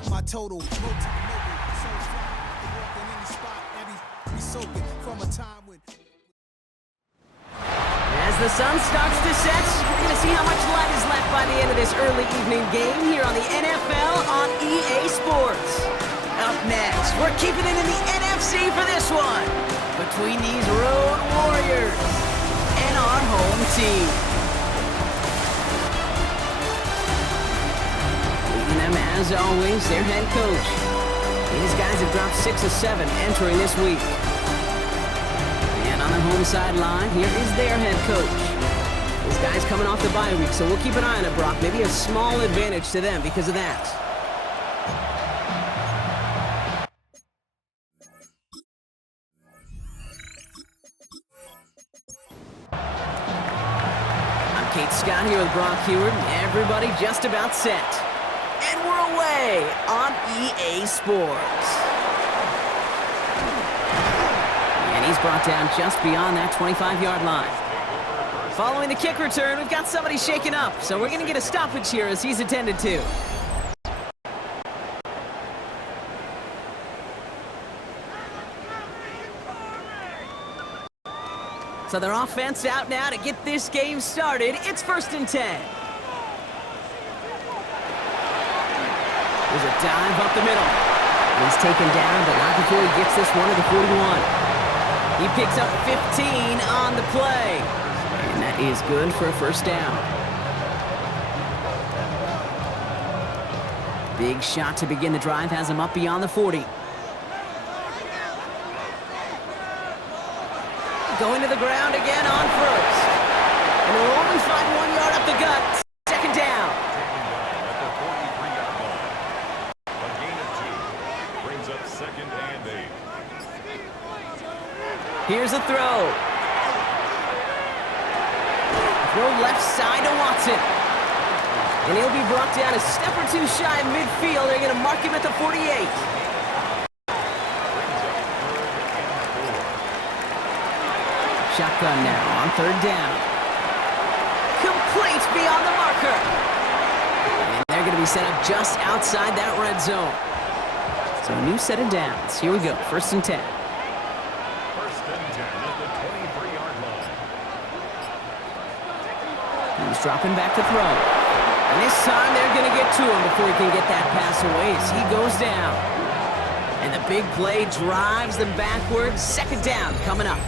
broke my total. Multi-mobile, so strong, I can walk in any spot, every soaking from a time when. As the sun starts to set, we're going to see how much light is left by the end of this early evening game here on the NFL on EA Sports. Up next, we're keeping it in the NFC for this one, between these road warriors and our home team. Leading them, as always, their head coach. These guys have dropped 6 of 7 entering this week. And on the home sideline, here is their head coach. These guys coming off the bye week, so we'll keep an eye on it, Brock. Maybe a small advantage to them because of that. I'm Kate Scott here with Brock Heward. Everybody just about set. And we're away on EA Sports. And he's brought down just beyond that 25-yard line. Following the kick return, we've got somebody shaken up, so we're going to get a stoppage here as he's attended to. So their offense out now to get this game started. It's 1st and 10. There's a dive up the middle. He's taken down, but not before he gets this one to the 41. He picks up 15 on the play. And that is good for a 1st down. Big shot to begin the drive has him up beyond the 40. Going to the ground again on 1st. And we'll only find 1 yard up the gut. 2nd down. Here's a throw. Throw left side to Watson. And he'll be brought down a step or two shy of midfield. They're going to mark him at the 48. Shotgun now on 3rd down. Complete beyond the marker. And they're going to be set up just outside that red zone. So a new set of downs. Here we go. 1st and 10. He's dropping back to throw. And this time they're going to get to him before he can get that pass away as he goes down. And the big play drives them backwards. 2nd down coming up.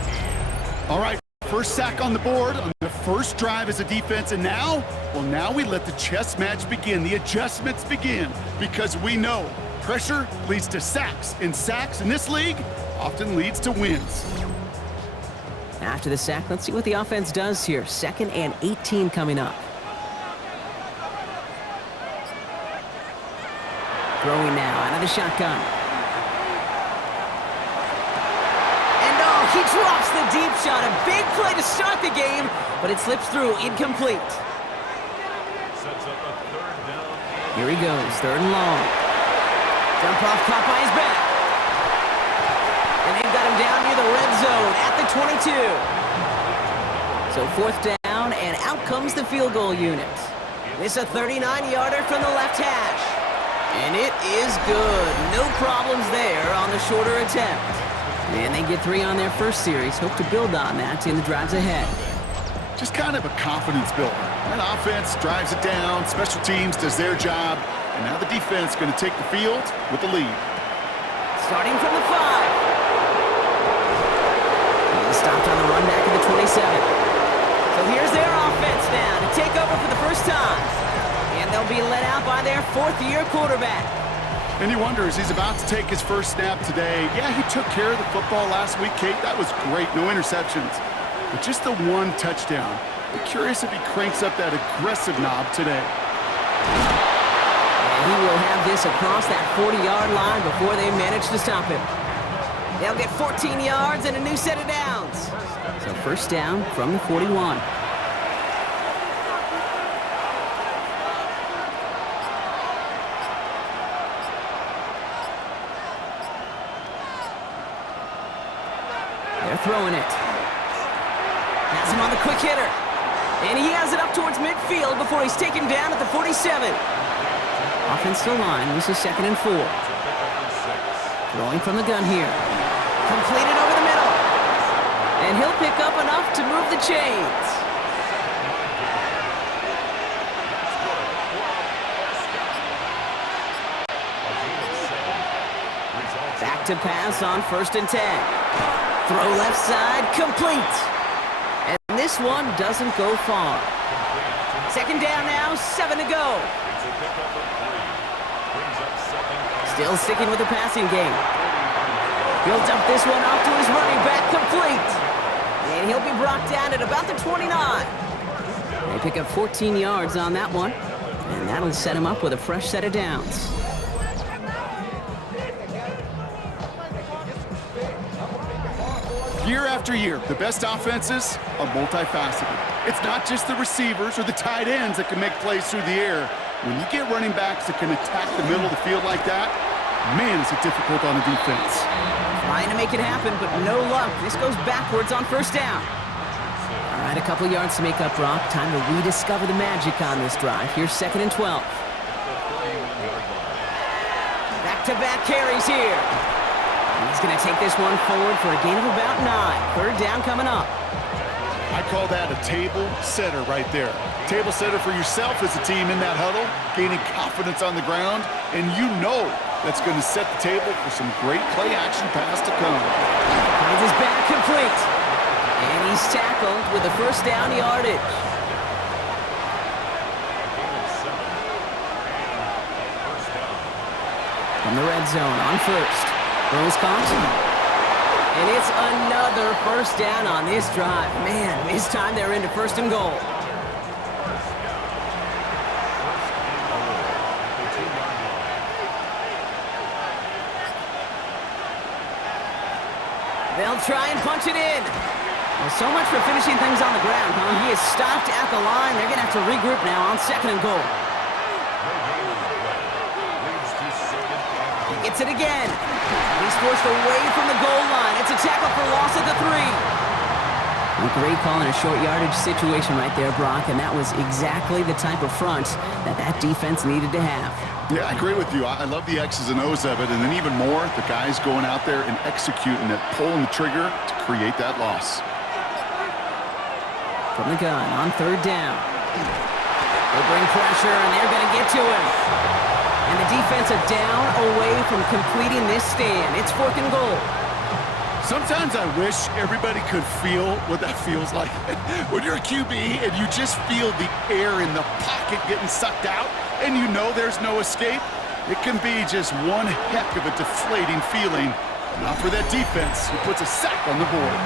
All right, 1st sack on the board on the 1st drive as a defense. And now, well, now we let the chess match begin. The adjustments begin because we know pressure leads to sacks. And sacks in this league often leads to wins. After the sack, let's see what the offense does here. 2nd and 18 coming up. Throwing now out of the shotgun. And oh, he drops the deep shot. A big play to start the game, but it slips through, incomplete. Here he goes, 3rd and long. Jump off, caught by his back. And they've got him down near the red zone at the 22. So 4th down, and out comes the field goal unit. It's a 39-yarder from the left hash. And it is good. No problems there on the shorter attempt. And they get 3 on their 1st series. Hope to build on that in the drives ahead. Just kind of a confidence builder. That offense drives it down. Special teams does their job. And now the defense going to take the field with the lead. Starting from the 5. Stopped on the run back at the 27. So here's their offense now to take over for the 1st time. And they'll be led out by their 4th-year quarterback. And you wonder, as he's about to take his 1st snap today, yeah, he took care of the football last week, Kate. That was great. No interceptions. But just the 1 touchdown. I'm curious if he cranks up that aggressive knob today. And he will have this across that 40-yard line before they manage to stop him. They'll get 14 yards and a new set of downs. So 1st down from the 41. They're throwing it. Has him on the quick hitter. And he has it up towards midfield before he's taken down at the 47. Offensive line. This is 2nd and 4. Throwing from the gun here. Completed over the middle. And he'll pick up enough to move the chains. Back to pass on 1st and 10. Throw left side, complete. And this one doesn't go far. 2nd down now, 7 to go. Still sticking with the passing game. He'll dump this one off to his running back, complete. And he'll be brought down at about the 29. They pick up 14 yards on that one. And that'll set him up with a fresh set of downs. Year after year, the best offenses are multifaceted. It's not just the receivers or the tight ends that can make plays through the air. When you get running backs that can attack the middle of the field like that, man, is it difficult on the defense. Trying to make it happen, but no luck. This goes backwards on 1st down. All right, a couple yards to make up, Brock. Time to rediscover the magic on this drive. Here's 2nd and 12. Back-to-back carries here. And he's going to take this one forward for a gain of about 9. 3rd down coming up. I call that a table setter right there. Table setter for yourself as a team in that huddle, gaining confidence on the ground, and you know that's going to set the table for some great play-action pass to come. Finds his back complete. And he's tackled with the 1st down yardage. From the red zone on 1st. Throws caught. And it's another 1st down on this drive. Man, this time they're into 1st and goal. They'll try and punch it in. Well, so much for finishing things on the ground, huh? He is stopped at the line. They're going to have to regroup now on 2nd and goal. He gets it again. He's forced away from the goal line. It's a tackle for loss at the 3. A great call in a short yardage situation right there, Brock, and that was exactly the type of front that defense needed to have. Yeah, I agree with you. I love the X's and O's of it, and then even more, the guys going out there and executing it, pulling the trigger to create that loss. From the gun on 3rd down. They bring pressure, and they're going to get to him. And the defense are down away from completing this stand. It's 4th and goal. Sometimes I wish everybody could feel what that feels like. When you're a QB and you just feel the air in the pocket getting sucked out and you know there's no escape, it can be just one heck of a deflating feeling. Not for that defense who puts a sack on the board.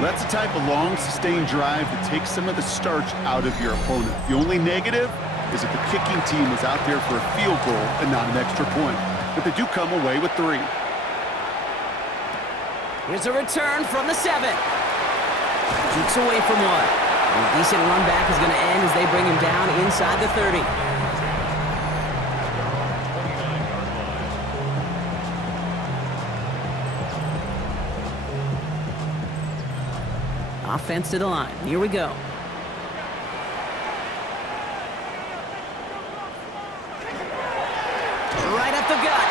That's the type of long, sustained drive that takes some of the starch out of your opponent. The only negative is that the kicking team was out there for a field goal and not an extra point. But they do come away with 3. Here's a return from the 7. Keeps away from 1. And a decent run back is going to end as they bring him down inside the 30. Offense to the line. Here we go. Right up the gut.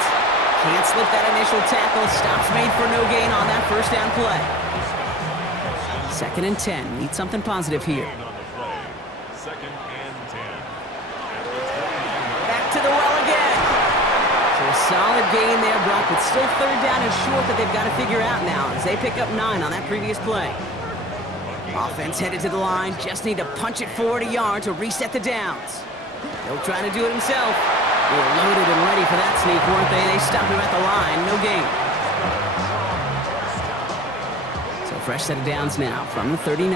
Can't slip that initial tackle. Stops made for no gain on that 1st down play. 2nd and 10. Need something positive here. Back to the well again. So a solid gain there, Brock, but still 3rd down and short that they've got to figure out now as they pick up 9 on that previous play. Offense headed to the line. Just need to punch it forward a yard to reset the downs. He'll try to do it himself. They were loaded and ready for that sneak, weren't they? They stopped him at the line. No gain. So fresh set of downs now from the 39.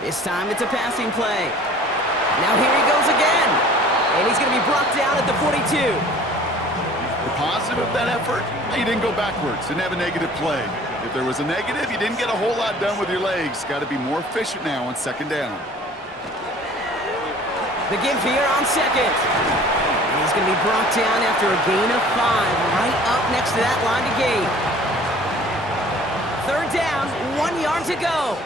This time it's a passing play. Now here he goes again. And he's going to be brought down at the 42. The positive of that effort, he didn't go backwards, didn't have a negative play. If there was a negative, you didn't get a whole lot done with your legs. Got to be more efficient now on 2nd down. The give here on 2nd. And he's going to be brought down after a gain of 5, right up next to that line to gain. 3rd down, 1 yard to go.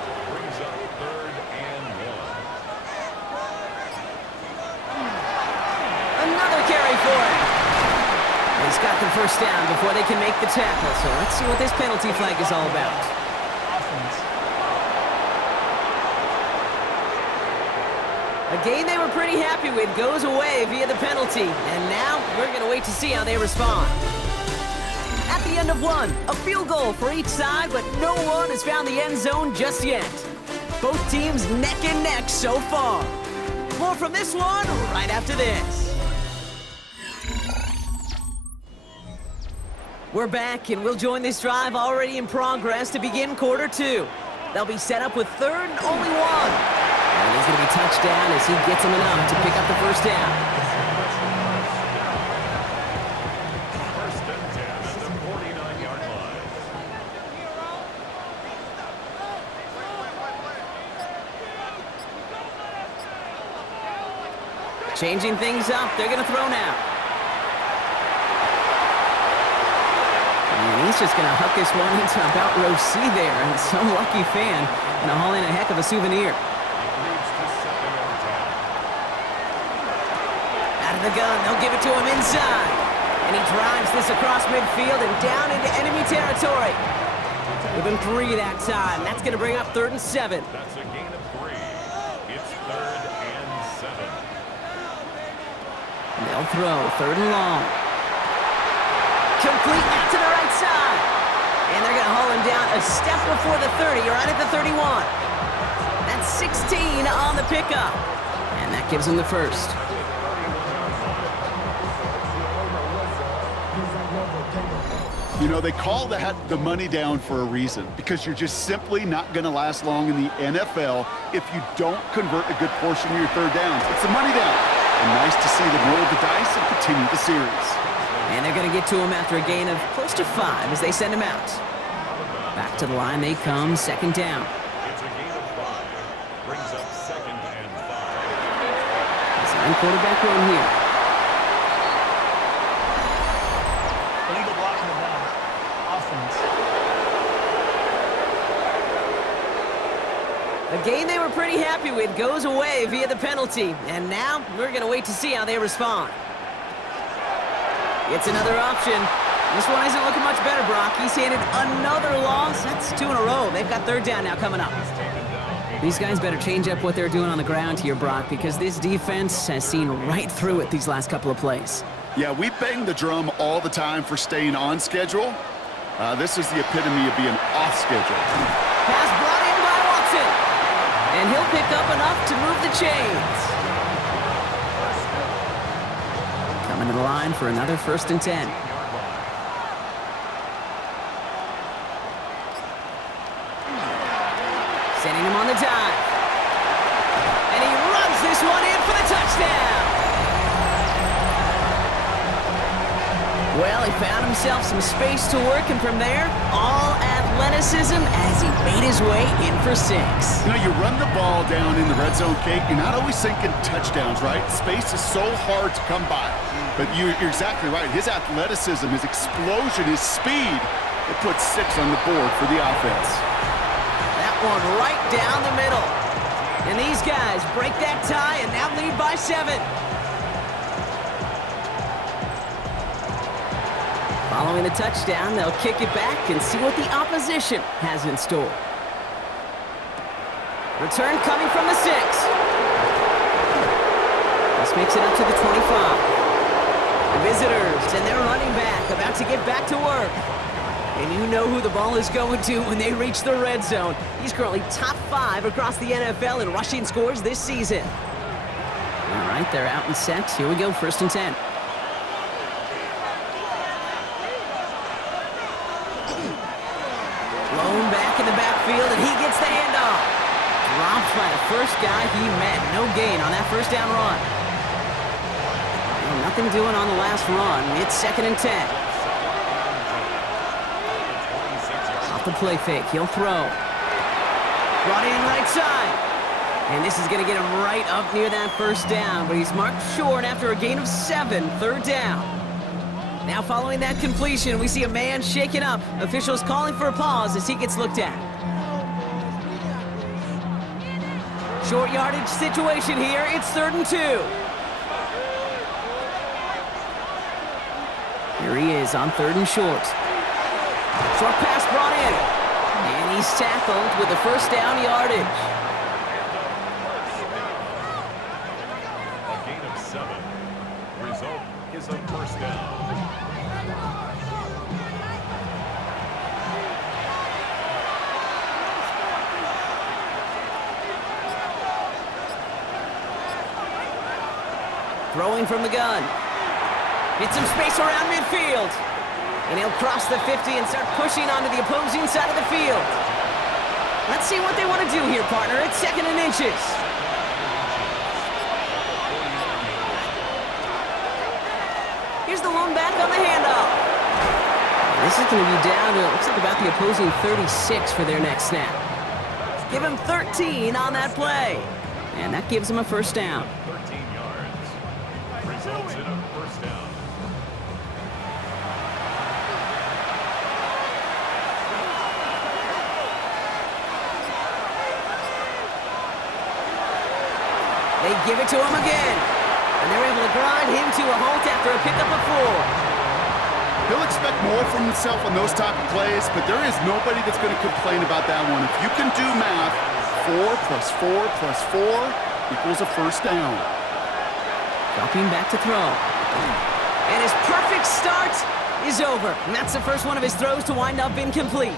Just got the first down before they can make the tackle, so let's see what this penalty flag is all about. A game they were pretty happy with goes away via the penalty, and now we're going to wait to see how they respond. At the end of one, a field goal for each side, but no one has found the end zone just yet. Both teams neck and neck so far. More from this one right after this. We're back, and we'll join this drive already in progress to begin quarter two. They'll be set up with third and only one. And he's going to be touchdown as he gets him enough to pick up the first down. First and 10 at the 49-yard line. Changing things up, they're going to throw now. And he's just going to huck this one into about row C there, and some lucky fan going to haul in a heck of a souvenir. Out of the gun, they'll give it to him inside. And he drives this across midfield and down into enemy territory. Give him 3 that time. That's going to bring up 3rd and 7. That's a gain of 3. It's 3rd and 7. They'll throw 3rd and long. Complete out to the right side. And they're going to haul him down a step before the 30, right at the 31. That's 16 on the pickup. And that gives him the first. You know, they call that the money down for a reason, because you're just simply not going to last long in the NFL if you don't convert a good portion of your third downs. It's the money down. And nice to see them roll the dice and continue the series. And they're going to get to him after a gain of close to 5 as they send him out. Back to the line they come, 2nd down. It's a gain of 5. Brings up 2nd and 5. Design quarterback run here. Illegal blocking the ball. Offense. A game they were pretty happy with goes away via the penalty. And now we're going to wait to see how they respond. It's another option. This one isn't looking much better, Brock. He's handed another loss. That's 2 in a row. They've got 3rd down now coming up. These guys better change up what they're doing on the ground here, Brock, because this defense has seen right through it these last couple of plays. Yeah, we bang the drum all the time for staying on schedule. This is the epitome of being off schedule. Pass brought in by Watson. And he'll pick up enough to move the chains. Coming to the line for another 1st and 10. Sending him on the dive. And he runs this one in for the touchdown. Well, he found himself some space to work, and from there, all athleticism as he made his way in for 6. You know, you run the ball down in the red zone, Kate, you're not always thinking touchdowns, right? Space is so hard to come by. But you're exactly right. His athleticism, his explosion, his speed, it puts 6 on the board for the offense. That one right down the middle. And these guys break that tie and now lead by 7. Following the touchdown, they'll kick it back and see what the opposition has in store. Return coming from the 6. This makes it up to the 25. The visitors and their running back about to get back to work. And you know who the ball is going to when they reach the red zone. He's currently top 5 across the NFL in rushing scores this season. All right, they're out and set. Here we go, 1st and 10. Blown back in the backfield, and he gets the handoff. Dropped by the first guy he met. No gain on that 1st down run. Nothing doing on the last run. It's 2nd and 10. Off the play fake, he'll throw. Brought in right side. And this is going to get him right up near that 1st down, but he's marked short after a gain of 7, 3rd down. Now following that completion, we see a man shaken up. Officials calling for a pause as he gets looked at. Short yardage situation here. It's 3rd and 2. Here he is on 3rd and short. Short pass brought in. And he's tackled with the first down yardage. A gain of 7. Result is a first down. Throwing from the gun. Get some space around midfield. And he'll cross the 50 and start pushing onto the opposing side of the field. Let's see what they want to do here, partner. It's 2nd and inches. Here's the lone back on the handoff. This is going to be down to, it looks like about the opposing 36 for their next snap. Give him 13 on that play. And that gives him a first down. 13 yards. Results in a first down. They give it to him again. And they're able to grind him to a halt after a pickup of 4. He'll expect more from himself on those type of plays, but there is nobody that's going to complain about that one. If you can do math, 4 plus 4 plus 4 equals a first down. Dropping back to throw. And his perfect start is over. And that's the first one of his throws to wind up incomplete.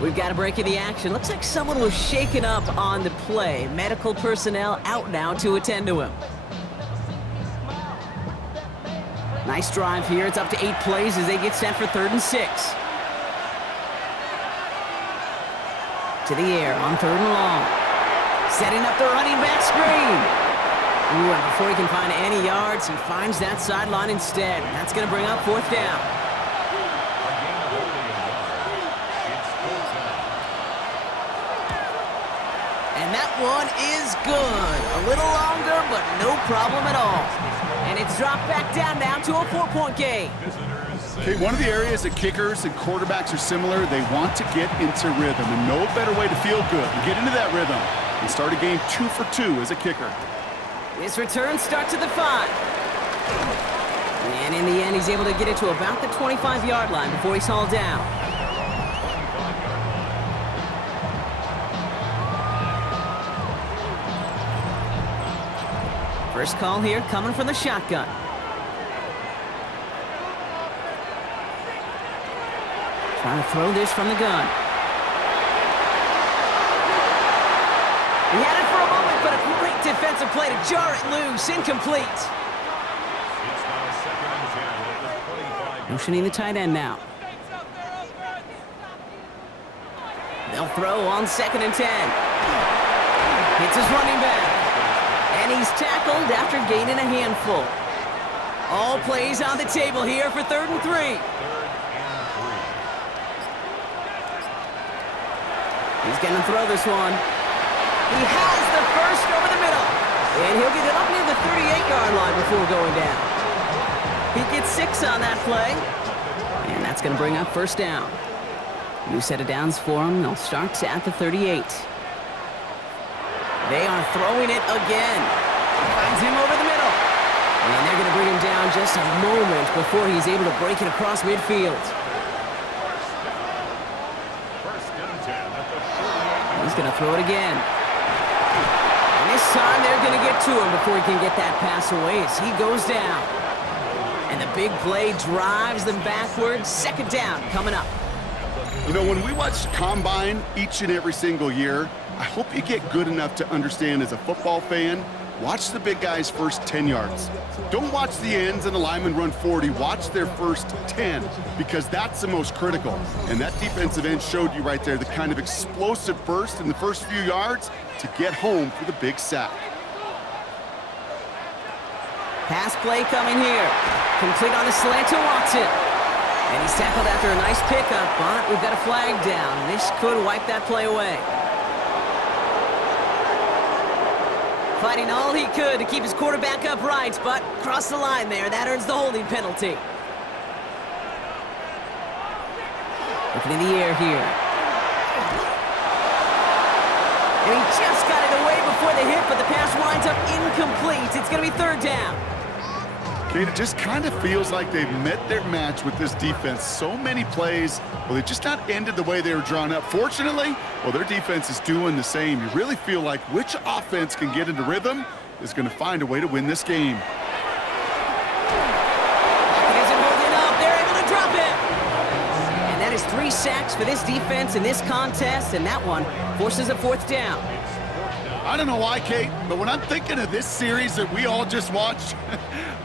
We've got a break in the action. Looks like someone was shaken up on the play. Medical personnel out now to attend to him. Nice drive here. It's up to 8 plays as they get set for 3rd and 6. To the air on 3rd and long. Setting up the running back screen. Ooh, and before he can find any yards, he finds that sideline instead. And that's going to bring up 4th down. And that one is good. A little longer, but no problem at all. And it's dropped back down now to a 4-point game. Okay, one of the areas that kickers and quarterbacks are similar, they want to get into rhythm. And no better way to feel good and get into that rhythm and start a game 2 for 2 as a kicker. His return starts at the 5. And in the end, he's able to get it to about the 25-yard line before he's hauled down. First call here coming from the shotgun. Trying to throw this from the gun. He had it for a moment, but a great defensive play to jar it loose. Incomplete. It's now 2nd and 10 at the 25. Motioning the tight end now. They'll throw on 2nd and 10. Hits his running back. And he's tackled after gaining a handful. All plays on the table here for 3rd and 3. 3rd and 3. He's going to throw this one. He has the first over the middle. And he'll get it up near the 38-yard line before going down. He gets 6 on that play. And that's going to bring up first down. New set of downs for him. They'll start at the 38. They are throwing it again. Finds him over the middle. And they're going to bring him down just a moment before he's able to break it across midfield. First and 10 at the 48. He's going to throw it again. And this time they're going to get to him before he can get that pass away as he goes down. And the big play drives them backwards. 2nd down coming up. You know, when we watch Combine each and every single year, I hope you get good enough to understand as a football fan, watch the big guys' first 10 yards. Don't watch the ends and the linemen run 40. Watch their first 10 because that's the most critical. And that defensive end showed you right there the kind of explosive burst in the first few yards to get home for the big sack. Pass play coming here. Complete on a slant to Watson. And he's tackled after a nice pickup, but we've got a flag down. This could wipe that play away. Fighting all he could to keep his quarterback upright, but crossed the line there. That earns the holding penalty. Looking in the air here. And he just got it away before the hit, but the pass winds up incomplete. It's going to be 3rd down. Kate, it just kind of feels like they've met their match with this defense. So many plays, well, they just not ended the way they were drawn up. Fortunately, well, their defense is doing the same. You really feel like which offense can get into rhythm is going to find a way to win this game. Pocket isn't holding up. They're able to drop it. And that is 3 sacks for this defense in this contest, and that one forces a 4th down. I don't know why, Kate, but when I'm thinking of this series that we all just watched,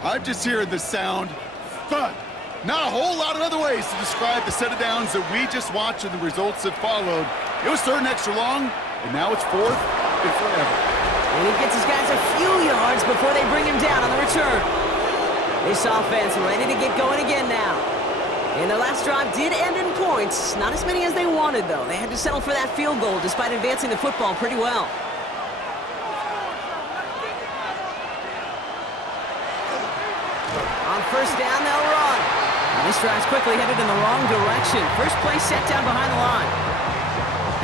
I'm just hearing the sound thud. Not a whole lot of other ways to describe the set of downs that we just watched and the results that followed. It was 3rd and extra long, and now it's 4th and forever. And he gets his guys a few yards before they bring him down on the return. This offense ready to get going again now. And their last drive did end in points. Not as many as they wanted, though. They had to settle for that field goal despite advancing the football pretty well. On 1st down, they'll run. And this drive's quickly headed in the wrong direction. First play set down behind the line.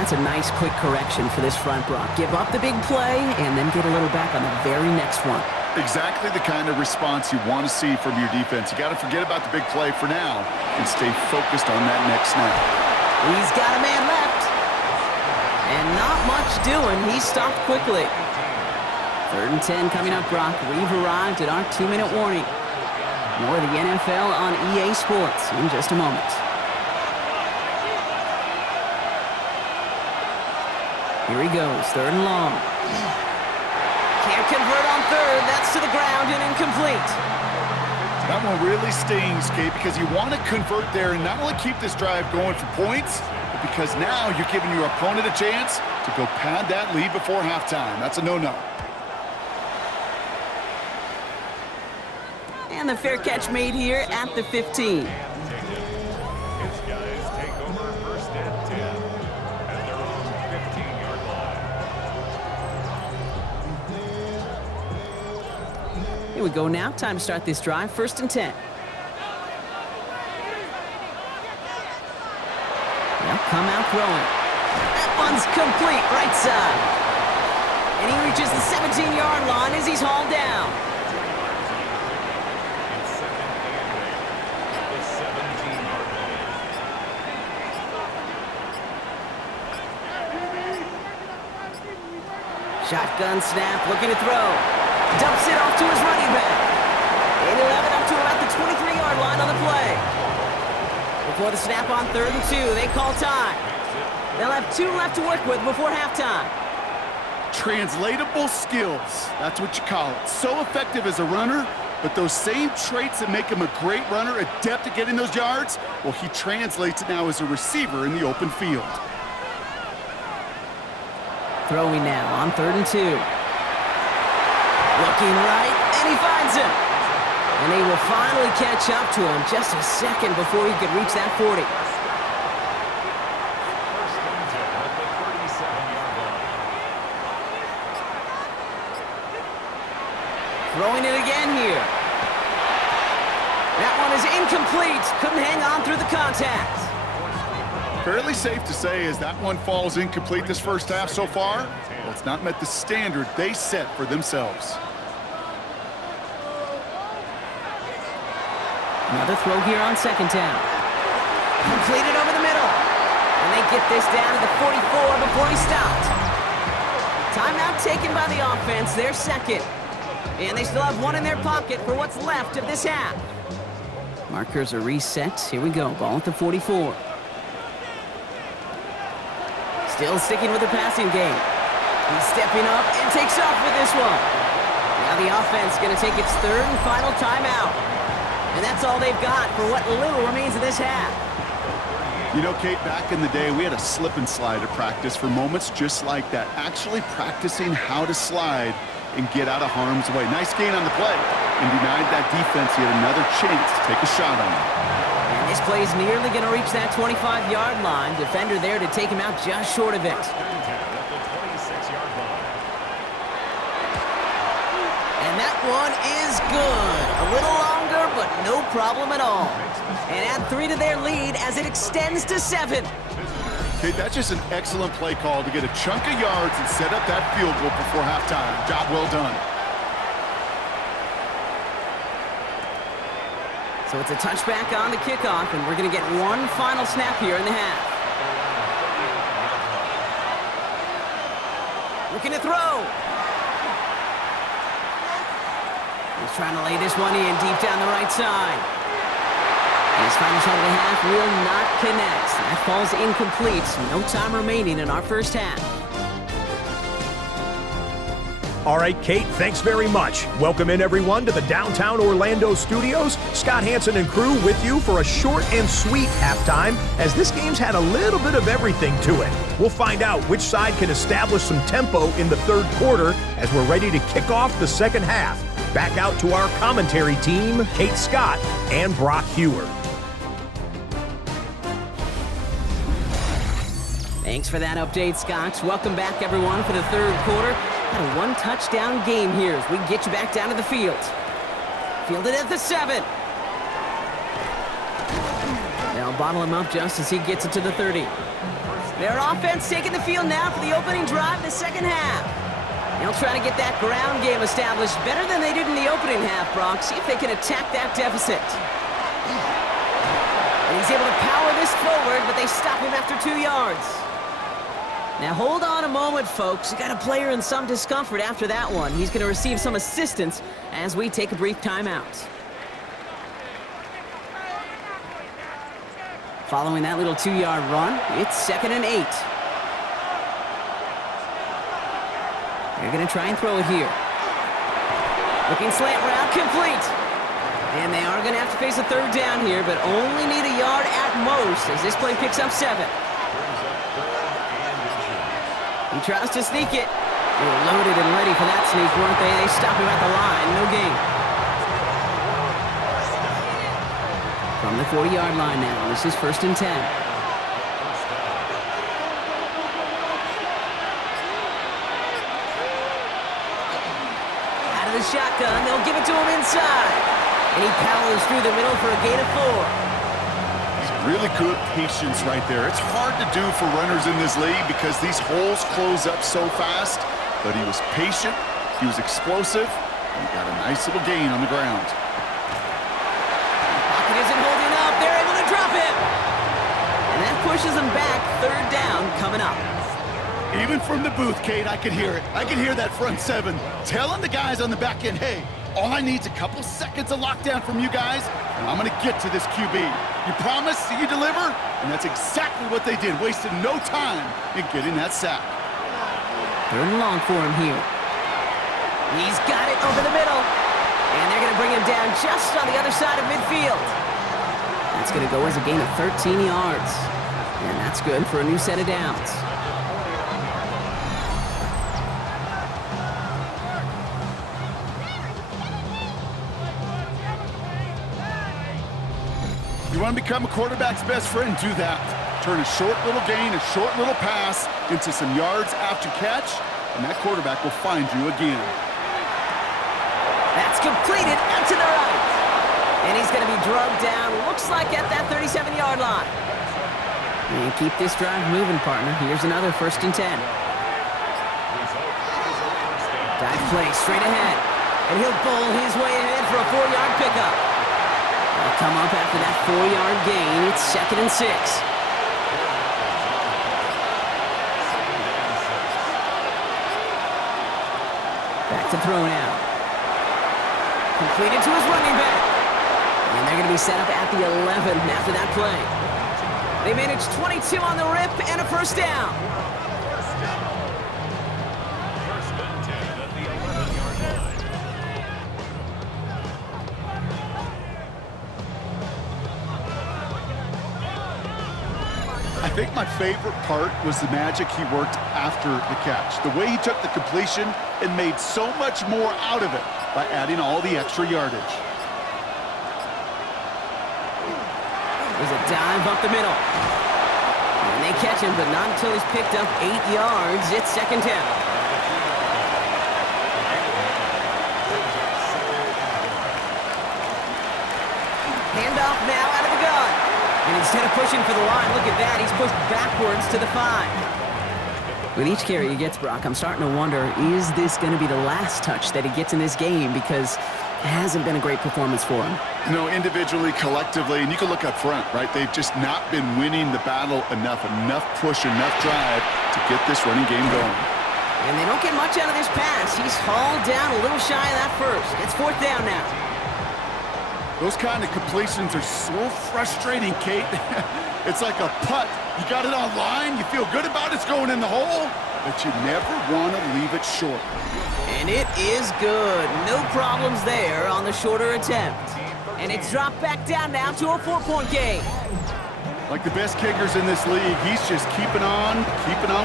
That's a nice quick correction for this front, Brock. Give up the big play and then get a little back on the very next one. Exactly the kind of response you want to see from your defense. You got to forget about the big play for now and stay focused on that next snap. He's got a man left. And not much doing. He stopped quickly. 3rd and 10 coming up, Brock. We've arrived at our 2-minute warning. More of the NFL on EA Sports in just a moment. Here he goes, 3rd and long. Can't convert on 3rd. That's to the ground and incomplete. That one really stings, Kate, because you want to convert there and not only keep this drive going for points, but because now you're giving your opponent a chance to go pad that lead before halftime. That's a no-no. And the fair catch made here at the 15. His guys take over 1st and 10 at their own 15-yard line. Here we go now. Time to start this drive. 1st and 10. They'll come out throwing. That one's complete right side. And he reaches the 17-yard line as he's hauled down. Shotgun snap, looking to throw. Dumps it off to his running back. And he'll have it up to about the 23-yard line on the play. Before the snap on 3rd and 2, they call time. They'll have 2 left to work with before halftime. Translatable skills, that's what you call it. So effective as a runner, but those same traits that make him a great runner, adept at getting those yards, well, he translates it now as a receiver in the open field. Throwing now on 3rd and 2. Looking right, and he finds him. And they will finally catch up to him just a second before he could reach that 40. 1st and 10 at the 37-yard line. Throwing it again here. That one is incomplete. Couldn't hang on through the contact. Fairly safe to say as that one falls incomplete this first half so far, well, it's not met the standard they set for themselves. Another throw here on 2nd down. Completed over the middle. And they get this down to the 44 before he stopped. Timeout taken by the offense, their 2nd. And they still have 1 in their pocket for what's left of this half. Markers are reset. Here we go, ball at the 44. Still sticking with the passing game. He's stepping up and takes off with this one. Now the offense going to take its 3rd and final timeout. And that's all they've got for what little remains of this half. You know, Kate, back in the day, we had a slip and slide at practice for moments just like that. Actually practicing how to slide and get out of harm's way. Nice gain on the play. And denied that defense yet another chance to take a shot on him. And this play is nearly going to reach that 25-yard line. Defender there to take him out just short of it. 1st and 10 at the 26-yard line. And that one is good. A little longer, but no problem at all. And add 3 to their lead as it extends to 7. Okay, that's just an excellent play call to get a chunk of yards and set up that field goal before halftime. Job well done. So it's a touchback on the kickoff, and we're going to get one final snap here in the half. Looking to throw. He's trying to lay this one in deep down the right side. And his final shot of the half will not connect. That falls incomplete. No time remaining in our first half. All right, Kate, thanks very much. Welcome in, everyone, to the downtown Orlando studios. Scott Hansen and crew with you for a short and sweet halftime, as this game's had a little bit of everything to it. We'll find out which side can establish some tempo in the third quarter as we're ready to kick off the second half. Back out to our commentary team, Kate Scott and Brock Heward. Thanks for that update, Scott. Welcome back, everyone, for the third quarter. Got a one-touchdown game here as we get you back down to the field. Fielded at the 7. They'll bottle him up just as he gets it to the 30. Their offense taking the field now for the opening drive of the second half. They'll try to get that ground game established better than they did in the opening half, Brock. See if they can attack that deficit. And he's able to power this forward, but they stop him after 2 yards. Now hold on a moment, folks. You got a player in some discomfort after that one. He's going to receive some assistance as we take a brief timeout. Following that little 2-yard run, it's 2nd and 8. They're going to try and throw it here. Looking slant route, complete. And they are going to have to face a third down here, but only need a yard at most as this play picks up 7. He tries to sneak it. They were loaded and ready for that sneak, weren't they? They stop him at the line. No gain. From the 40-yard line now, this is 1st and 10. Out of the shotgun, they'll give it to him inside. And he powers through the middle for a gain of 4. Really good patience right there. It's hard to do for runners in this league because these holes close up so fast, but he was patient, he was explosive, and he got a nice little gain on the ground. Pocket isn't holding up. They're able to drop him. And that pushes them back. 3rd down coming up. Even from the booth, Kate, I could hear it. I could hear that front 7 telling the guys on the back end, hey, all I need is a couple seconds of lockdown from you guys, and I'm going to get to this QB. You promise, you deliver, and that's exactly what they did, wasting no time in getting that sack. 3rd and long for him here. He's got it over the middle, and they're going to bring him down just on the other side of midfield. That's going to go as a gain of 13 yards, and that's good for a new set of downs. You want to become a quarterback's best friend? Do that. Turn a short little gain, a short little pass into some yards after catch, and that quarterback will find you again. That's completed out to the right. And he's going to be drugged down, looks like at that 37-yard line. And keep this drive moving, partner. Here's another 1st and 10. Dive play straight ahead. And he'll bowl his way ahead for a 4-yard pickup. They'll come up after that 4-yard gain. It's 2nd and 6. Back to throw now. Completed to his running back. And they're going to be set up at the 11 after that play. They managed 22 on the rip and a 1st down. I think my favorite part was the magic he worked after the catch. The way he took the completion and made so much more out of it by adding all the extra yardage. There's a dive up the middle. And they catch him, but not until he's picked up 8 yards. It's 2nd down. Handoff now out of the gun. And instead of pushing for the line, look at that, he's pushed backwards to the 5. With each carry he gets, Brock, I'm starting to wonder, is this going to be the last touch that he gets in this game? Because it hasn't been a great performance for him. No, individually, collectively, and you can look up front, right? They've just not been winning the battle enough push, enough drive to get this running game going. And they don't get much out of this pass. He's hauled down a little shy of that first. It's 4th down now. Those kind of completions are so frustrating, Kate. It's like a putt. You got it on line, you feel good about it's going in the hole, but you never want to leave it short. And it is good. No problems there on the shorter attempt. And it's dropped back down now to a 4-point game. Like the best kickers in this league, he's just keeping on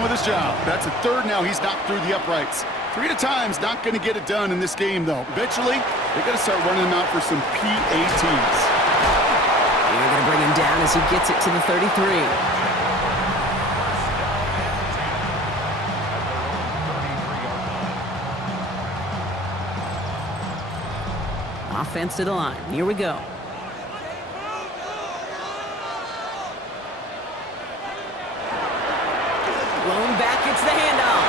with his job. That's a 3rd now. He's knocked through the uprights. 3 at a time's not going to get it done in this game, though. Eventually, they got to start running him out for some PATs. They're going to bring him down as he gets it to the 33. Offense to the line. Here we go. Blown back, it's the handoff.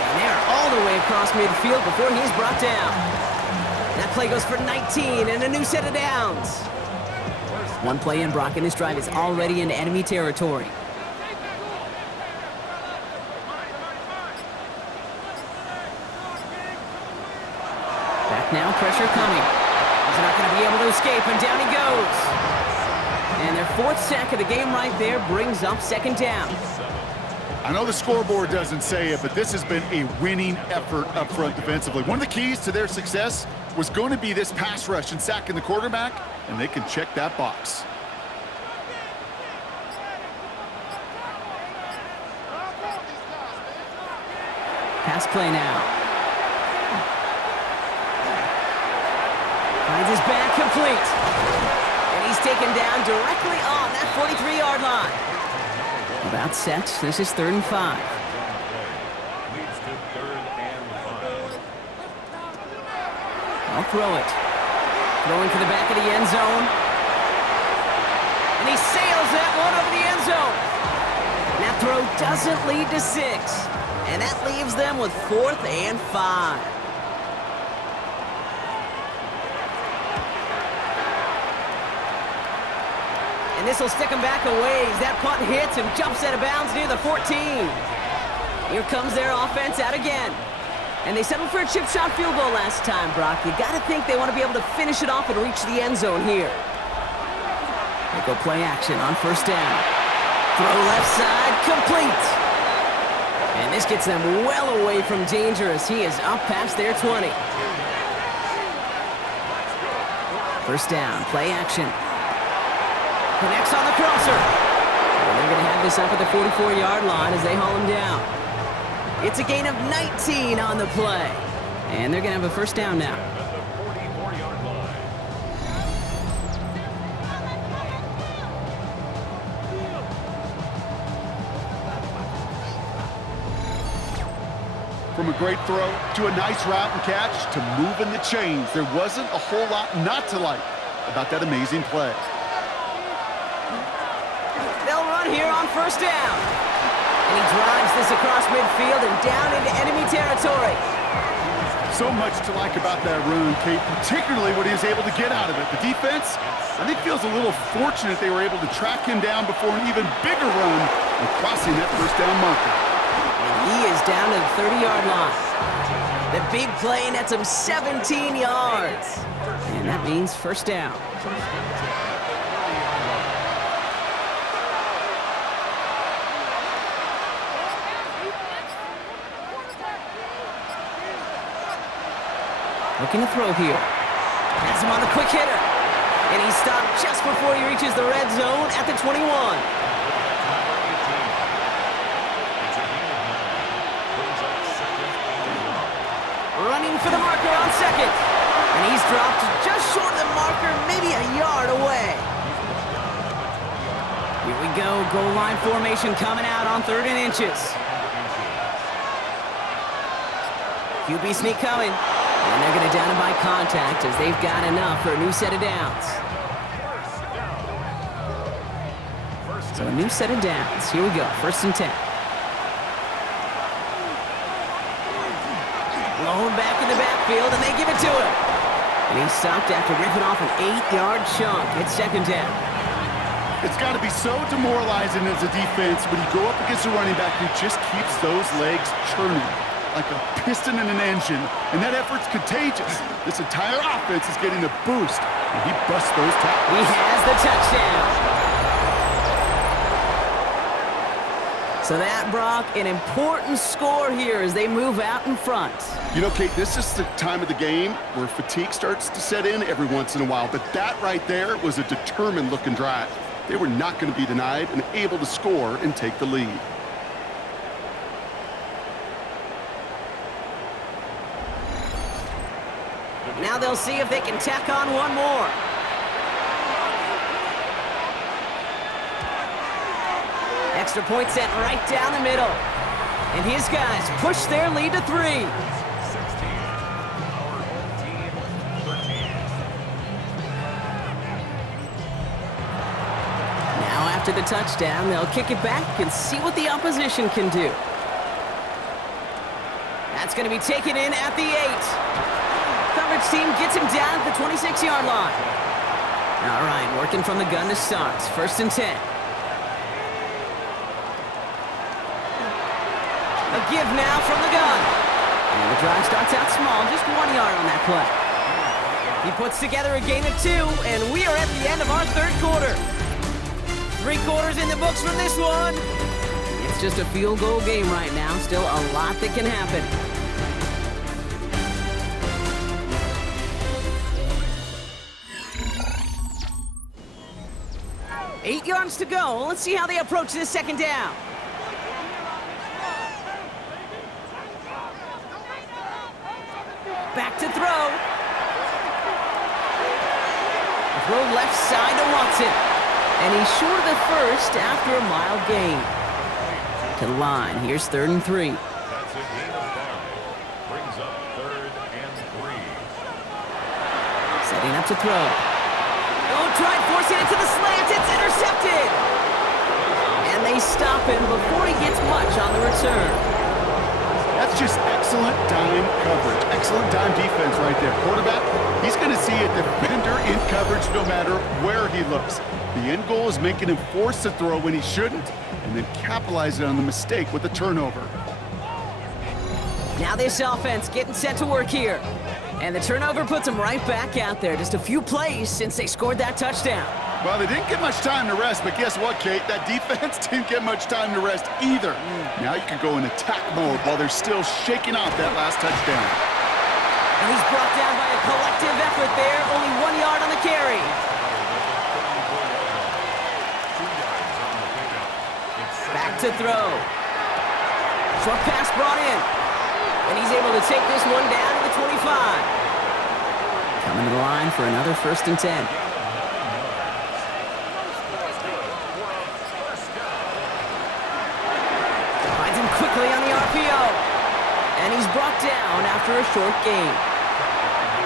And they're all the way across midfield before he's brought down. That play goes for 19 and a new set of downs. One play in, Brock, and this drive is already into enemy territory. Back now, pressure coming. He's not going to be able to escape, and down he goes. And their 4th sack of the game right there brings up 2nd down. I know the scoreboard doesn't say it, but this has been a winning effort up front defensively. One of the keys to their success was going to be this pass rush and sacking the quarterback, and they can check that box. Pass play now. Finds his back complete. And he's taken down directly on that 43-yard line. About set. This is 3rd and 5. Leads to 3rd and 5. I'll throw it. Throwing for the back of the end zone. And he sails that one over the end zone. That throw doesn't lead to 6. And that leaves them with 4th and 5. And this will stick him back a ways. That punt hits and jumps out of bounds near the 14. Here comes their offense out again. And they settled for a chip shot field goal last time, Brock. You got to think they want to be able to finish it off and reach the end zone here. They go play action on 1st down. Throw left side, complete. And this gets them well away from danger as he is up past their 20. 1st down, play action. Connects on the crosser. And they're going to have this up at the 44-yard line as they haul him down. It's a gain of 19 on the play. And they're going to have a 1st down now. At the 44-yard line. From a great throw to a nice route and catch to moving the chains, there wasn't a whole lot not to like about that amazing play. They'll run here on 1st down. And he drives this across midfield and down into enemy territory. So much to like about that run, Kate, particularly what he was able to get out of it. The defense, I think, feels a little fortunate they were able to track him down before an even bigger run and crossing that 1st down marker. And he is down to the 30-yard line. The big play nets him 17 yards. And that means 1st down. Looking to throw here. Has him on the quick hitter. And he's stopped just before he reaches the red zone at the 21. Running for the marker on 2nd. And he's dropped just short of the marker, maybe a yard away. Here we go. Goal line formation coming out on 3rd and inches. QB sneak coming. And they're going to down him by contact as they've got enough for a new set of downs. So a new set of downs. Here we go. 1st and 10. Thrown back in the backfield, and they give it to him. And he's stopped after ripping off an 8-yard chunk. It's second down. It's got to be so demoralizing as a defense when you go up against a running back who just keeps those legs churning like a piston in an engine, and that effort's contagious. This entire offense is getting a boost, and he busts those tackles. He has the touchdown. So that, Brock, an important score here as they move out in front. You know, Kate, this is the time of the game where fatigue starts to set in every once in a while, but that right there was a determined-looking drive. They were not going to be denied and able to score and take the lead. Now they'll see if they can tack on one more. Extra point set right down the middle. And his guys push their lead to 3. 16. Our home team, 13. Now after the touchdown, they'll kick it back and see what the opposition can do. That's going to be taken in at the 8. Coverage team gets him down at the 26-yard line. All right, working from the gun to start. First and 10. A give now from the gun. And the drive starts out small, just 1 yard on that play. He puts together a gain of 2, and we are at the end of our third quarter. 3 quarters in the books from this one. It's just a field goal game right now. Still a lot that can happen. 8 yards to go. Let's see how they approach this second down. Back to throw. Throw left side to Watson. And he's short of the first after a mild gain. To the line. Here's 3rd and 3. That's a gain of 5. Brings up 3rd and 3. Setting up to throw. Oh, tried forcing it to the slant. It's intercepted. And they stop him before he gets much on the return. That's just excellent dime coverage. Excellent dime defense right there. Quarterback, he's going to see a defender in coverage no matter where he looks. The end goal is making him force a throw when he shouldn't, and then capitalizing on the mistake with a turnover. Now this offense getting set to work here. And the turnover puts them right back out there. Just a few plays since they scored that touchdown. Well, they didn't get much time to rest, but guess what, Kate? That defense didn't get much time to rest either. Now you can go in attack mode while they're still shaking off that last touchdown. And he's brought down by a collective effort there. Only 1 yard on the carry. Back to throw. Short pass brought in. And he's able to take this one down to the 25. Coming to the line for another 1st and 10. Finds him quickly on the RPO. And he's brought down after a short gain.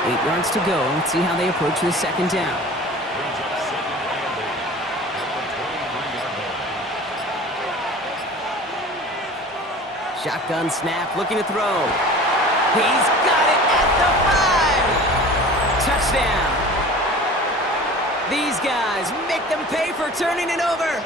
8 yards to go. Let's see how they approach this second down. Shotgun snap, looking to throw. He's got it at the 5. Touchdown. These guys make them pay for turning it over.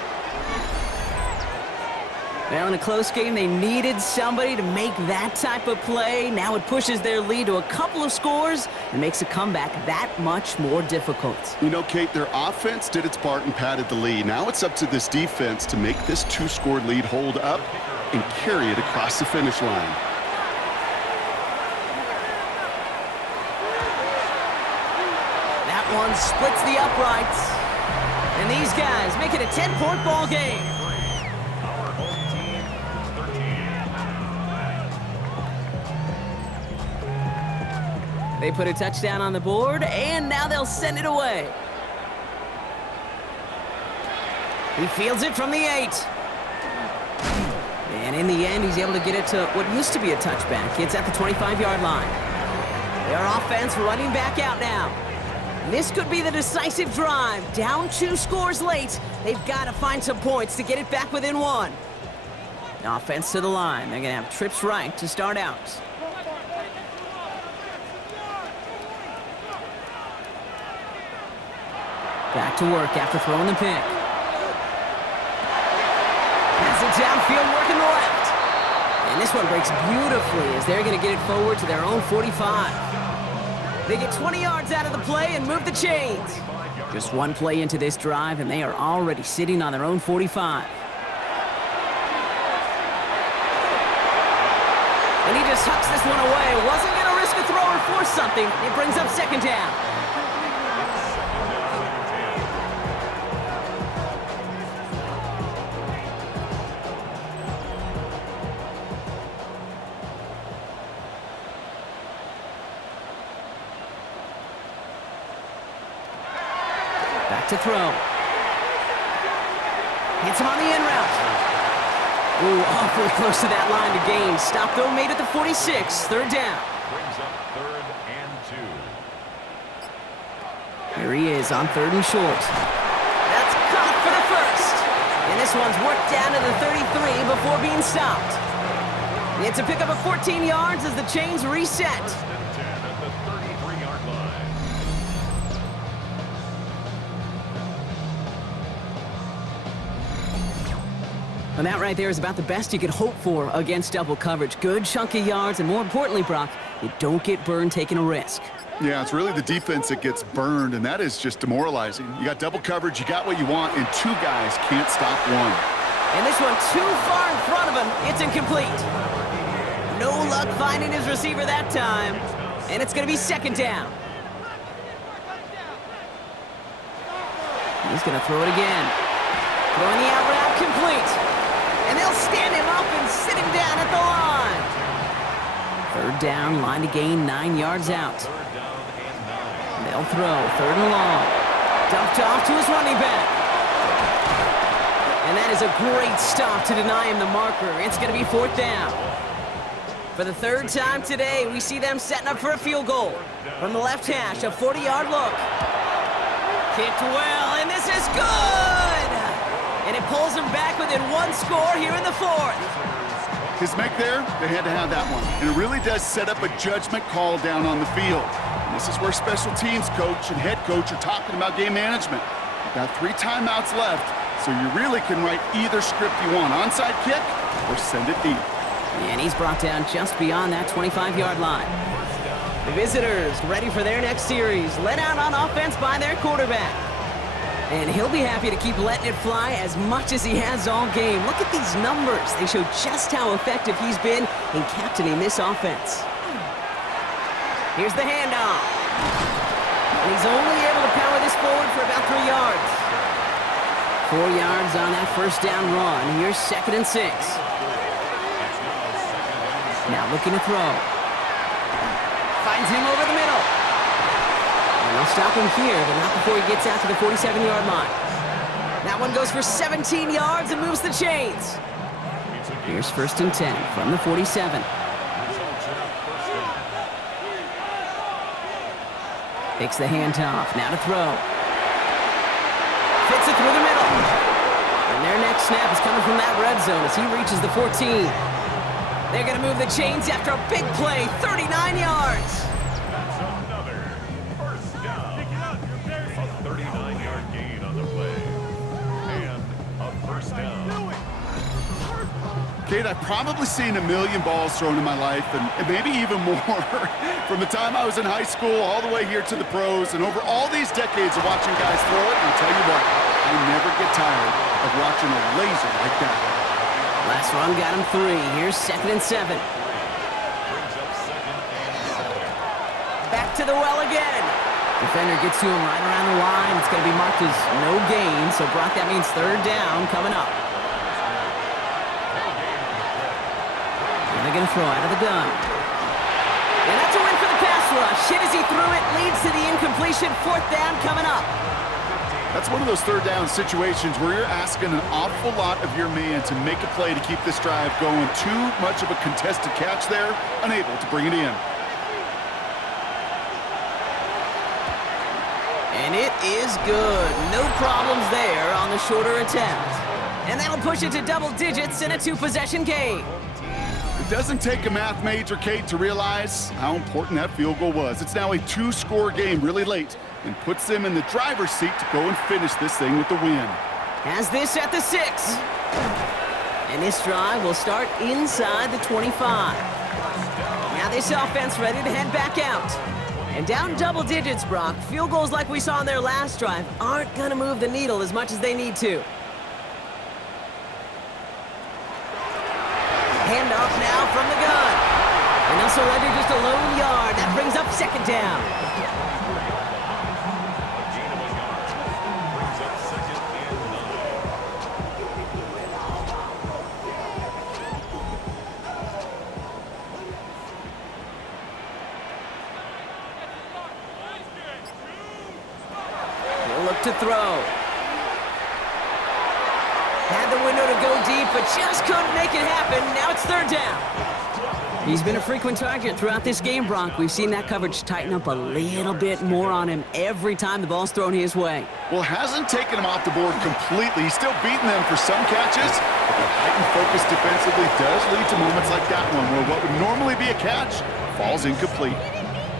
Well, in a close game, they needed somebody to make that type of play. Now it pushes their lead to a couple of scores and makes a comeback that much more difficult. You know, Kate, their offense did its part and padded the lead. Now it's up to this defense to make this 2-score lead hold up and carry it across the finish line. That one splits the uprights. And these guys make it a 10-point ball game. Our home team, 13. They put a touchdown on the board, and now they'll send it away. He fields it from the 8. And in the end, he's able to get it to what used to be a touchback. It's at the 25-yard line. Their offense running back out now. This could be the decisive drive. Down 2 scores late. They've got to find some points to get it back within 1. Offense to the line. They're going to have trips right to start out. Back to work after throwing the pick. Pass it downfield, working the left. And this one breaks beautifully as they're going to get it forward to their own 45. They get 20 yards out of the play and move the chains. Just one play into this drive, and they are already sitting on their own 45. And he just hucks this one away. Wasn't going to risk a throw or force something. It brings up second down. Back to throw. Hits him on the in route. Ooh, awfully close to that line to gain. Stop though, made it to 46. Third down. Brings up 3rd and 2. Here he is on 3rd and short. That's caught for the first. And this one's worked down to the 33 before being stopped. It's a pickup of 14 yards as the chains reset. 1st and 10 at the 33-yard line. And that right there is about the best you could hope for against double coverage. Good chunk of yards, and more importantly, Brock, you don't get burned taking a risk. Yeah, it's really the defense that gets burned, and that is just demoralizing. You got double coverage, you got what you want, and two guys can't stop one. And this one too far in front of him. It's incomplete. No luck finding his receiver that time. And it's going to be second down. He's going to throw it again. Throwing the out route complete. And they'll stand him up and sit him down at the line. Third down, line to gain 9 yards out. They'll throw, 3rd and long. Dumped off to his running back. And that is a great stop to deny him the marker. It's going to be 4th down. For the 3rd time today, we see them setting up for a field goal. From the left hash, a 40-yard look. Kicked well, and this is good! And it pulls them back within one score here in the 4th. His make there, they had to have that one. And it really does set up a judgment call down on the field. And this is where special teams coach and head coach are talking about game management. You've got 3 timeouts left, so you really can write either script you want. Onside kick or send it deep. And he's brought down just beyond that 25-yard line. The visitors ready for their next series, led out on offense by their quarterback. And he'll be happy to keep letting it fly as much as he has all game. Look at these numbers. They show just how effective he's been in captaining this offense. Here's the handoff. And he's only able to power this forward for about 3 yards. 4 yards on that first down run. Here's 2nd and 6. Now looking to throw. Finds him over the middle. And they'll stop him here, but not before he gets out to the 47-yard line. That one goes for 17 yards and moves the chains. Here's 1st and 10 from the 47. Takes the handoff, now to throw. Fits it through the middle. And their next snap is coming from that red zone as he reaches the 14. They're going to move the chains after a big play, 39 yards. That's another 1st down. A 39-yard gain on the play. And a 1st down. Kate, I've probably seen a million balls thrown in my life, and maybe even more. From the time I was in high school all the way here to the pros, and over all these decades of watching guys throw it, and I'll tell you what, I never get tired of watching a laser like that. Last run got him 3. Here's 2nd and 7. Brings up 2nd and 7. Back to the well again. Defender gets to him right around the line. It's going to be marked as no gain, so Brock, that means 3rd down coming up. And they're going to throw out of the gun. And that's a win for the pass rush. Hit as he threw it, leads to the incompletion. 4th down coming up. That's one of those 3rd down situations where you're asking an awful lot of your man to make a play to keep this drive going. Too much of a contested catch there, unable to bring it in. And it is good. No problems there on the shorter attempt. And that'll push it to double digits in a 2-possession game. The doesn't take a math major, Kate, to realize how important that field goal was. It's now a 2-score game really late and puts them in the driver's seat to go and finish this thing with the win. Has this at the 6. And this drive will start inside the 25. Now this offense ready to head back out. And down double digits, Brock. Field goals like we saw in their last drive aren't going to move the needle as much as they need to. Handoff now from the gun. And they'll surrender just a lone yard. That brings up second down. He'll look to throw. Had the window to go deep, but just couldn't make it happen. Now it's third down. He's been a frequent target throughout this game, Bronk. We've seen that coverage tighten up a little bit more on him every time the ball's thrown his way. Well, hasn't taken him off the board completely. He's still beating them for some catches, but the heightened focus defensively does lead to moments like that one, where what would normally be a catch falls incomplete.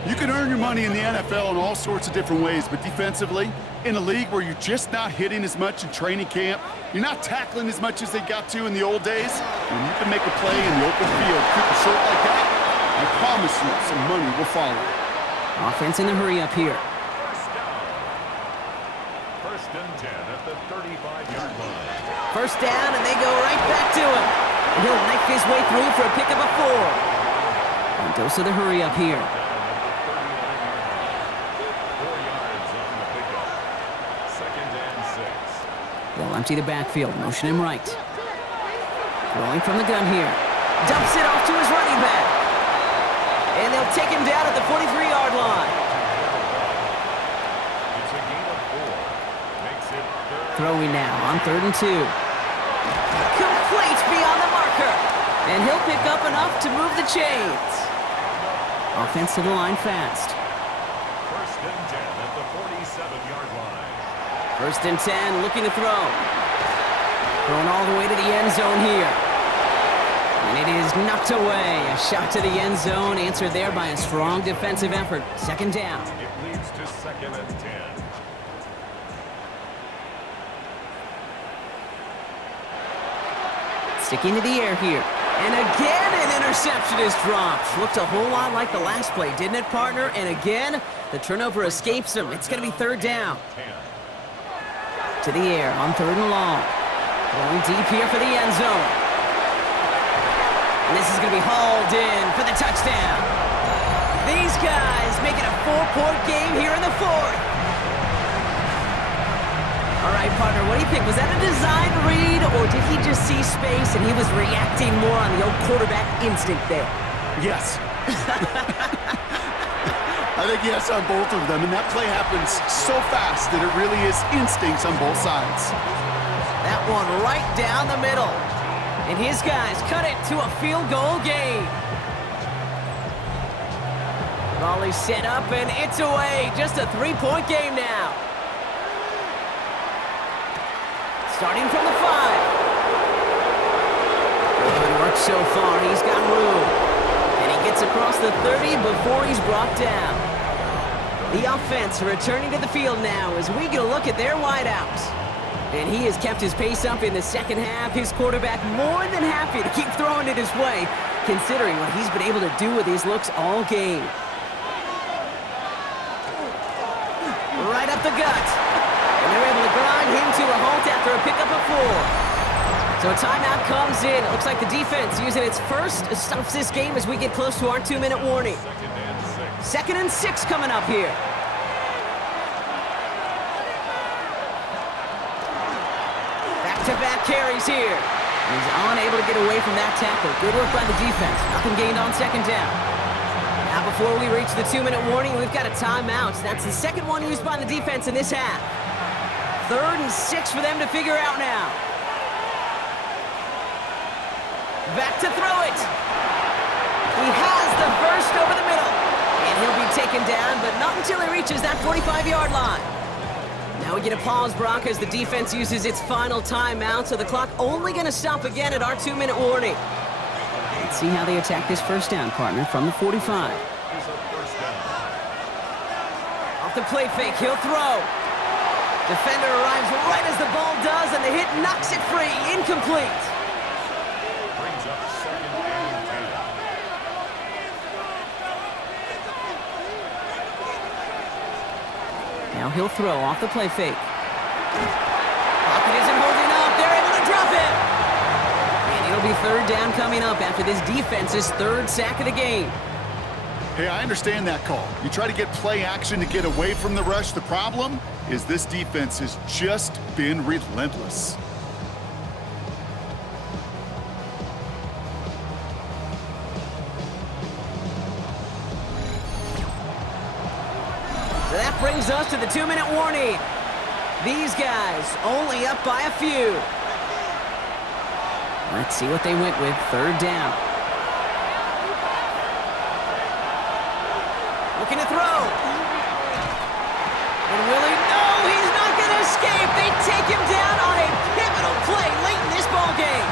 You can earn your money in the NFL in all sorts of different ways, but defensively, in a league where you're just not hitting as much in training camp, you're not tackling as much as they got to in the old days, when you can make a play in the open field, keep it short like that, I promise you some money will follow. Offense in the hurry up here. First and 10 at the 35-yard line. First down, and they go right back to him. And he'll knife his way through for a pickup of 4. And dose of the hurry up here. 4 yards on the pickup. Second and 6. They'll empty the backfield, motion him right. Throwing from the gun here. Dumps it off to his running back. And they'll take him down at the 43-yard line. It's a gain of 4. Makes it third. Throwing now on 3rd and 2. Complete beyond the marker. And he'll pick up enough to move the chains. Offense to the line fast. First and 10 at the 47-yard line. First and 10, looking to throw. Throwing all the way to the end zone here. And it is knocked away. A shot to the end zone, answered there by a strong defensive effort. Second down. It leads to second and 10. Sticking to the air here. And again, an interception is dropped. Looked a whole lot like the last play, didn't it, partner? And again, the turnover escapes him. It's going to be third down. 10. To the air on 3rd and long. Going deep here for the end zone. And this is going to be hauled in for the touchdown. These guys make it a 4-point game here in the 4th. All right, partner, what do you think? Was that a design read, or did he just see space and he was reacting more on the old quarterback instinct there? Yes. I think yes on both of them, and that play happens so fast that it really is instincts on both sides. That one right down the middle. And his guys cut it to a field goal game. Ball is set up, and it's away. Just a 3-point game now. Starting from the 5. Good work so far. He's got room. And he gets across the 30 before he's brought down. The offense returning to the field now as we get a look at their wideouts. And he has kept his pace up in the second half. His quarterback more than happy to keep throwing it his way, considering what he's been able to do with his looks all game. Right up the gut. And they're able to grind him to a halt after a pickup of 4. So a timeout comes in. It looks like the defense using its first stops this game as we get close to our 2-minute warning. Second and 6 coming up here. Back-to-back carries here. He's unable to get away from that tackle. Good work by the defense. Nothing gained on second down. Now before we reach the 2-minute warning, we've got a timeout. That's the second one used by the defense in this half. 3rd and 6 for them to figure out now. Back to throw it. He has the first over the middle. And he'll be taken down, but not until he reaches that 45-yard line. Now we get a pause, Brock, as the defense uses its final timeout, so the clock only going to stop again at our 2-minute warning. Let's see how they attack this first down, partner, from the 45. Is a first down. Off the play fake, he'll throw. Defender arrives right as the ball does, and the hit knocks it free. Incomplete. Brings up second and 10. Now he'll throw off the play fake. Pocket isn't holding up. They're able to drop it. And it'll be third down coming up after this defense's third sack of the game. Hey, I understand that call. You try to get play action to get away from the rush. The problem is this defense has just been relentless. So that brings us to the 2-minute warning. These guys only up by a few. Let's see what they went with. Third down. Looking to throw. And Willie, no, he's not going to escape. They take him down on a pivotal play late in this ball game.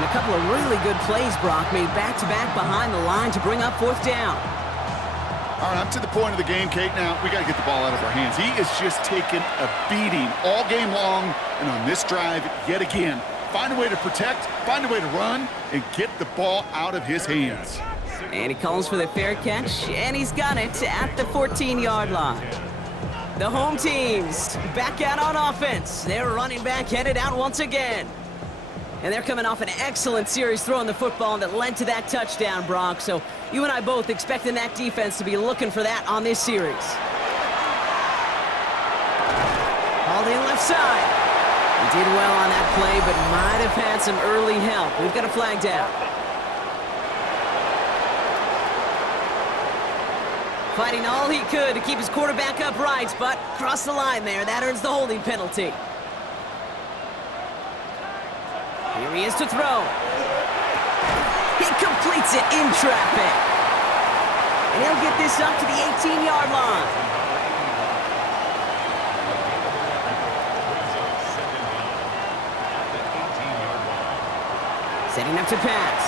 And a couple of really good plays, Brock, made back-to-back behind the line to bring up fourth down. All right, I'm to the point of the game, Kate. Now, we got to get the ball out of our hands. He is just taking a beating all game long, and on this drive, yet again, find a way to protect, find a way to run, and get the ball out of his hands. And he calls for the fair catch, and he's got it at the 14-yard line. The home teams back out on offense. Their running back headed out once again. And they're coming off an excellent series throwing the football that led to that touchdown, Brock. So you and I both expecting that defense to be looking for that on this series. Hauled in left side. He did well on that play, but might have had some early help. We've got a flag down. Fighting all he could to keep his quarterback upright, but crossed the line there. That earns the holding penalty. Here he is to throw. He completes it in traffic. And he'll get this up to the 18-yard line. Setting up to pass.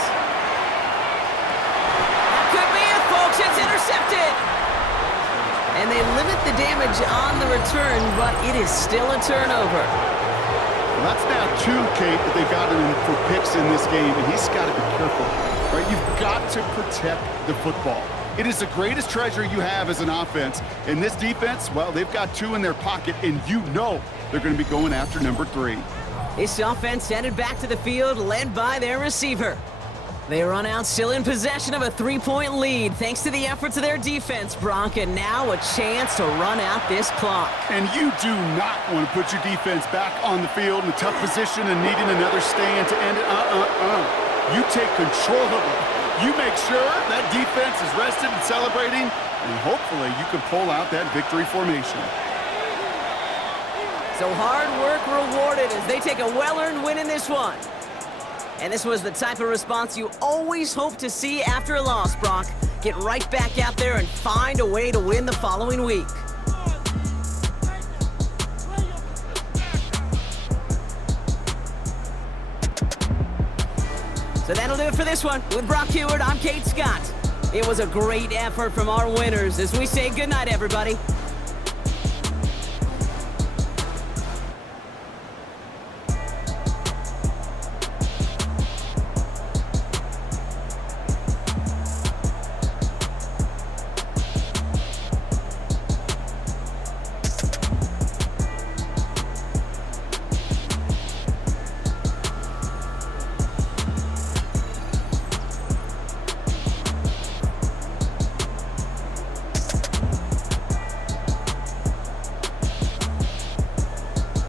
That could be it, folks. It's intercepted. And they limit the damage on the return, but it is still a turnover. Well, that's now two, Kate, that they've gotten for picks in this game, and he's got to be careful. Right? You've got to protect the football. It is the greatest treasure you have as an offense. And this defense, well, they've got two in their pocket, and you know they're going to be going after number 3. This offense headed back to the field, led by their receiver. They run out still in possession of a 3-point lead, thanks to the efforts of their defense, Brock, and now a chance to run out this clock. And you do not want to put your defense back on the field in a tough position and needing another stand to end it. You take control of it. You make sure that defense is rested and celebrating, and hopefully you can pull out that victory formation. So hard work rewarded as they take a well-earned win in this one. And this was the type of response you always hope to see after a loss, Brock. Get right back out there and find a way to win the following week. So that'll do it for this one. With Brock Heward, I'm Kate Scott. It was a great effort from our winners as we say goodnight, everybody.